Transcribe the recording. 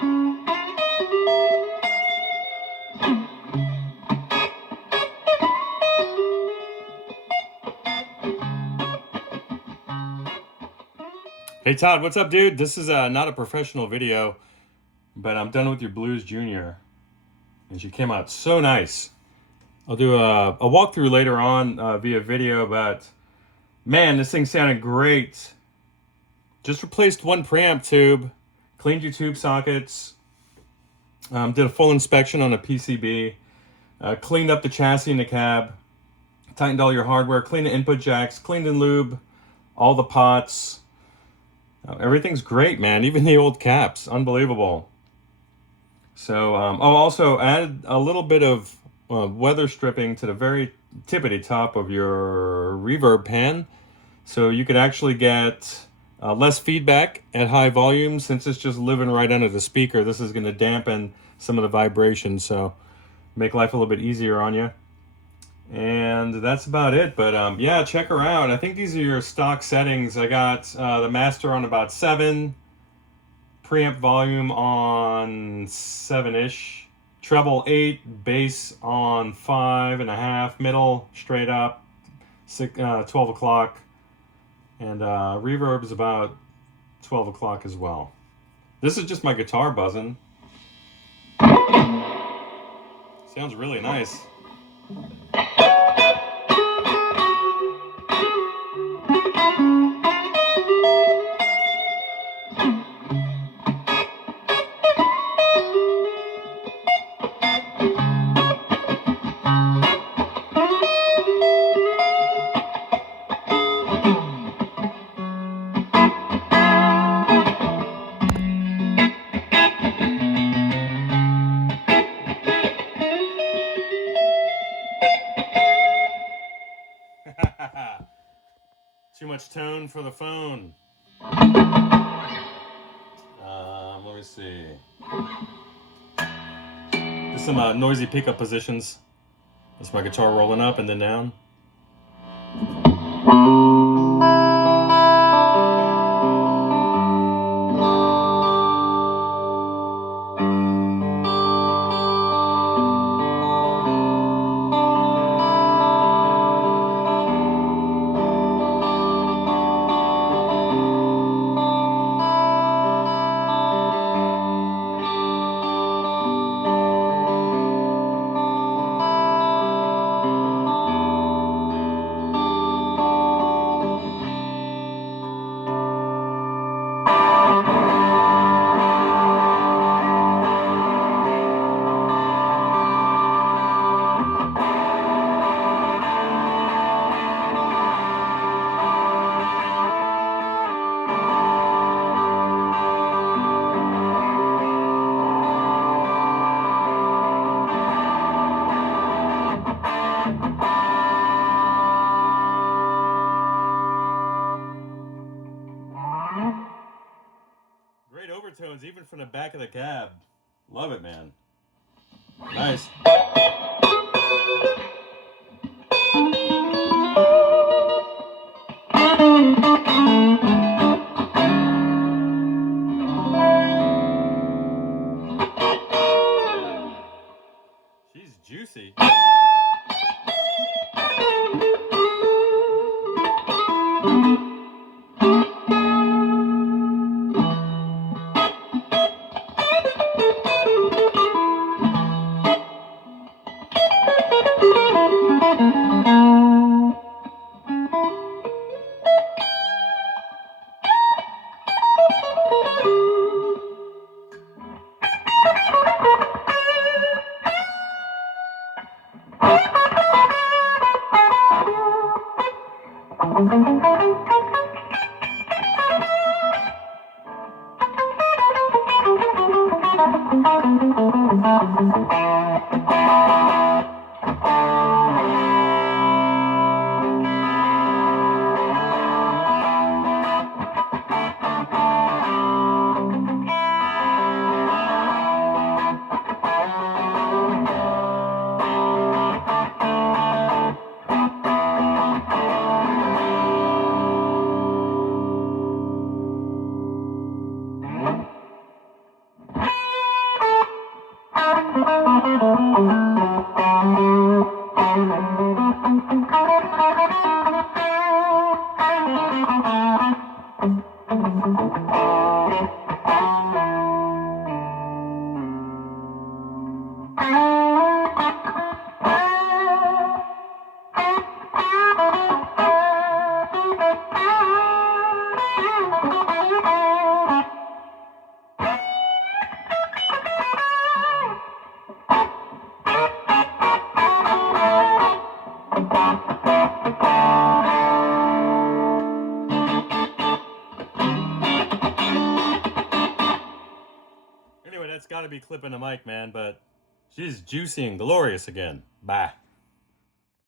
Hey Todd, what's up, dude? This is not a professional video, but I'm done with your Blues Junior, and she came out so nice. I'll do a walkthrough later on via video, but man, this thing sounded great. Just replaced one preamp tube, cleaned your tube sockets, did a full inspection on a PCB, cleaned up the chassis and the cab, tightened all your hardware, cleaned the input jacks, cleaned and lube all the pots. Everything's great, man. Even the old caps, unbelievable. So, also added a little bit of weather stripping to the very tippity top of your reverb pan, so you could actually get less feedback at high volume. Since it's just living right under the speaker, this is going to dampen some of the vibration, so make life a little bit easier on you. And that's about it. But yeah, check her out. I think these are your stock settings. I got the master on about 7, preamp volume on 7-ish, treble 8, bass on 5.5, middle straight up 12 o'clock, and reverb is about 12 o'clock as well. This is just my guitar buzzing. Sounds really nice. Too much tone for the phone. Let me see. There's some noisy pickup positions. That's my guitar rolling up and then down. Great overtones, even from the back of the cab. Love it, man. Nice. She's juicy. Anyway, that's got to be clipping the mic, man, but she's juicy and glorious again. Bye.